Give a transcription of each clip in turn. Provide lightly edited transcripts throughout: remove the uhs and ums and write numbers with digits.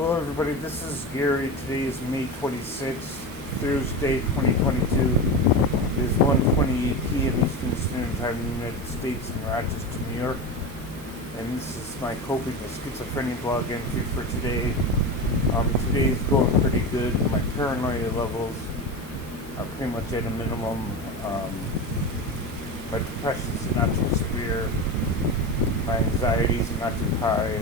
Hello everybody, this is Gary. Today is May 26th, Thursday 2022. It is 1:28 p.m. Eastern Standard Time in the United States in Rochester, New York. And this is my coping with schizophrenia blog entry for today. Today is going pretty good. My paranoia levels are pretty much at a minimum. My depression is not too severe. My anxiety is not too high.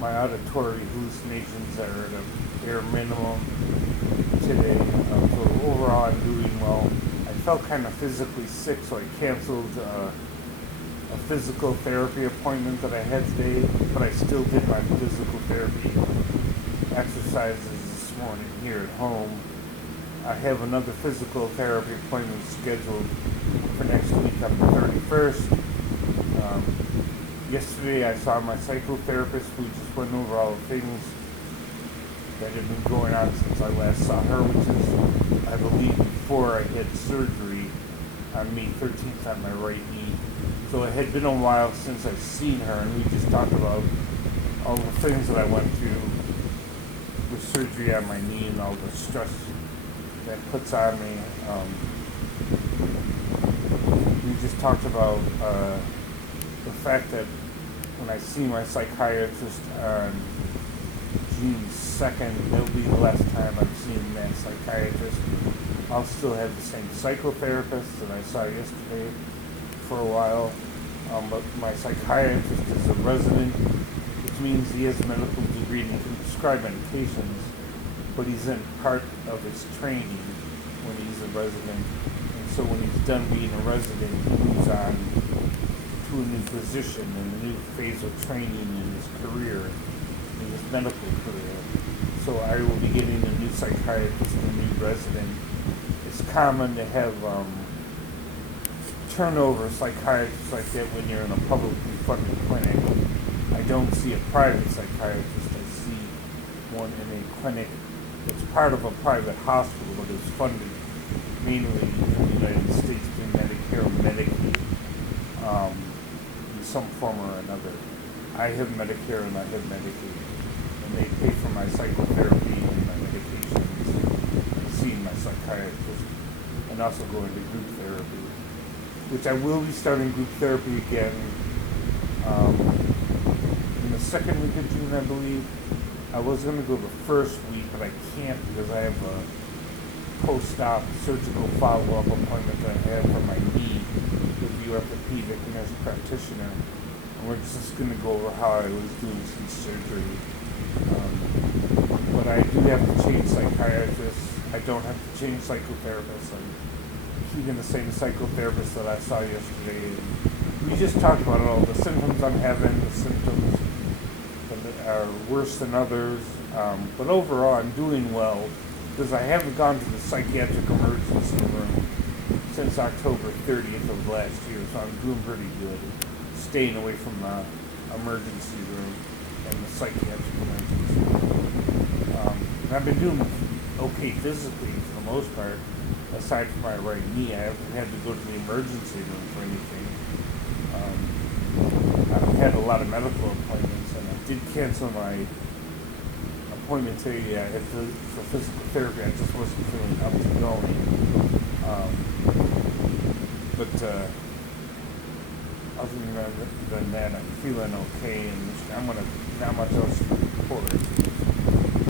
My auditory hallucinations are at a bare minimum today. So overall, I'm doing well. I felt kind of physically sick, so I canceled a physical therapy appointment that I had today, but I still did my physical therapy exercises this morning here at home. I have another physical therapy appointment scheduled for next week on the 31st. Yesterday I saw my psychotherapist. We just went over all the things that had been going on since I last saw her, which is, I believe, before I had surgery on May 13th on my right knee. So it had been a while since I've seen her, and we just talked about all the things that I went through with surgery on my knee and all the stress that puts on me. We just talked about the fact that when I see my psychiatrist on June 2nd, it'll be the last time I'm seeing that psychiatrist. I'll still have the same psychotherapist that I saw yesterday for a while, but my psychiatrist is a resident, which means he has a medical degree and he can prescribe medications, but he's in part of his training when he's a resident, and so when he's done being a resident, he moves on to a new position and a new phase of training in his career, in his medical career. So I will be getting a new psychiatrist, a new resident. It's common to have turnover psychiatrists like that when you're in a publicly funded clinic. I don't see a private psychiatrist. I see one in a clinic that's part of a private hospital that is funded mainly in the United States through Medicare or Medicaid. In some form or another. I have Medicare and I have Medicaid, and they pay for my psychotherapy and my medications, and seeing my psychiatrist, and also going to group therapy, which I will be starting group therapy again in the second week of June, I believe. I was going to go the first week, but I can't because I have a post-op surgical follow-up appointment that I have for my knee with the orthopedic nurse practitioner, and we're just going to go over how I was doing since surgery. But I do have to change psychiatrists. I don't have to change psychotherapists. I'm keeping the same psychotherapist that I saw yesterday. And we just talked about all the symptoms I'm having, the symptoms that are worse than others. But overall, I'm doing well because I haven't gone to the psychiatric emergency room since October 30th of last year, so I'm doing pretty good, staying away from the emergency room and the psychiatric emergency room. And I've been doing okay physically for the most part, aside from my right knee. I haven't had to go to the emergency room for anything. I've had a lot of medical appointments, and I did cancel my appointment today for physical therapy. I just wasn't feeling up to going. But other than that, I'm feeling okay, and not much else to report.